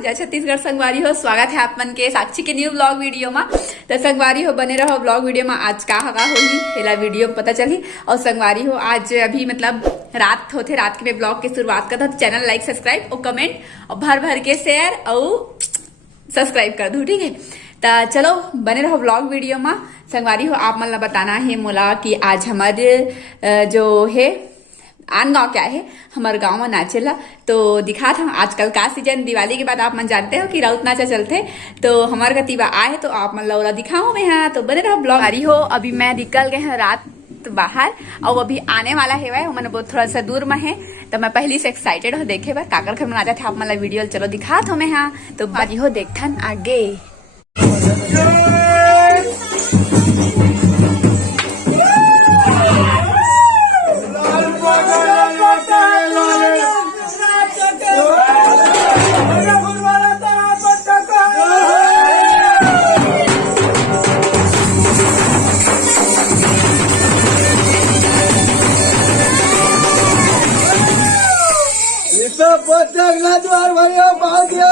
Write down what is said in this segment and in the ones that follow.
जय छत्तीसगढ़ संगवारी हो। स्वागत है आप मन के साक्षी के न्यू ब्लॉग वीडियो में। तो संगवारी हो बने रहो ब्लॉग वीडियो में। आज का हगा होगी एला वीडियो पता चली। और संगवारी हो आज अभी मतलब रात होते रात के ब्लॉग की शुरुआत करता। तो चैनल लाइक सब्सक्राइब और कमेंट और भर भर के शेयर और सब्सक्राइब कर दो, ठीक है। तो चलो बने रहो ब्लॉग वीडियो में। संगवारी हो आप मन ला बताना है मोला कि आज हमारे जो है आन गाँव क्या है हमारे गांव में नाचेला। तो दिखा था आजकल का सीजन दिवाली के बाद आप मन जानते हो कि राउत नाचा चलते। तो हमारे गतिवा आए तो आप मन लौला दिखाओ मैं यहाँ। तो बने रहो ब्लॉग आ रही हो। अभी मैं निकल गए हैं रात बाहर और अभी आने वाला है वह मैंने बहुत थोड़ा सा दूर में है। तो मैं पहले से एक्साइटेड हो देखे बार काकर घर मनाते थे आप मतलब वीडियो चलो दिखा था मैं यहाँ। तो बाजी हो देखथन आगे द्वार भयो भाग्य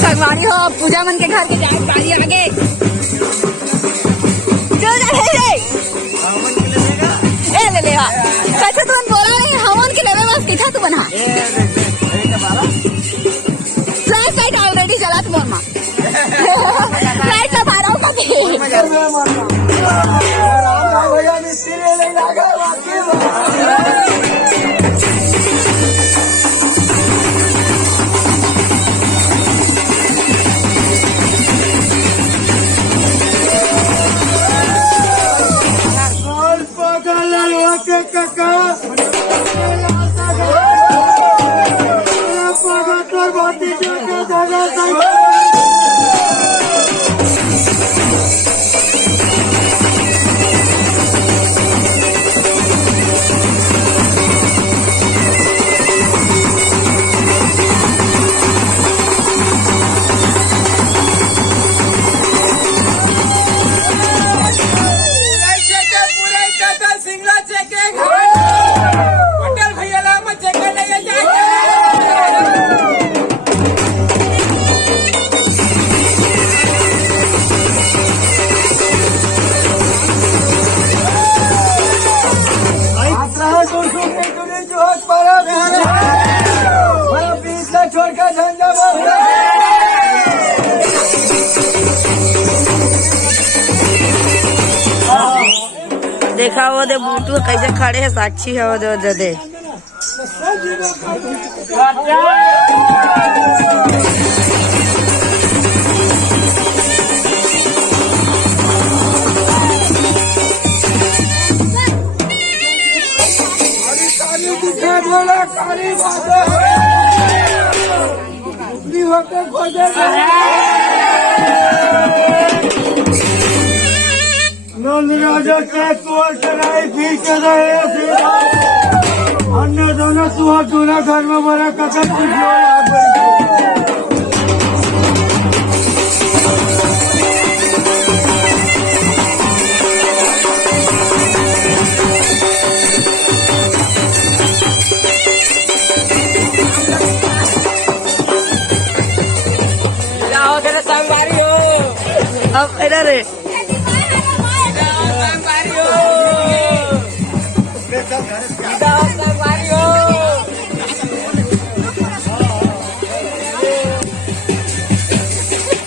संगवारी हो पूजा मन के घर के जाए बारी आगे चल जा ए ले लेवा कैसे तुम बोला नहीं हमन के लेवे बस किथा तू बना फ्लैश लाइट ऑलरेडी जला तू बोल मा लाइट ला बारा का राम भैया मिस्त्री ले लगा बाकी देखा वो दे बूटू कैसे खड़े है साक्षी है वो दे राजा के कुंवर कराई पी के रहे अन्य दोनों सुहा दूना घर में मरा ककर अब इधर है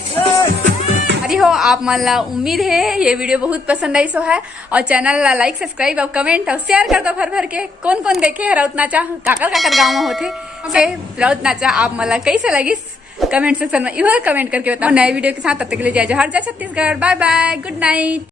अरे हो आप मन ला उम्मीद है ये वीडियो बहुत पसंद आई सो है और चैनल ला लाइक सब्सक्राइब और कमेंट और शेयर कर दो भर भर के कौन कौन देखे राउत नाचा काकर काकर गाँव में होते राउत नाचा आप मन ला कैसे लगिस कमेंट सेक्शन में इधर कमेंट करके बताओ नए वीडियो के साथ तब तक के लिए जय जय हर जय Chhattisgarh bye bye good night.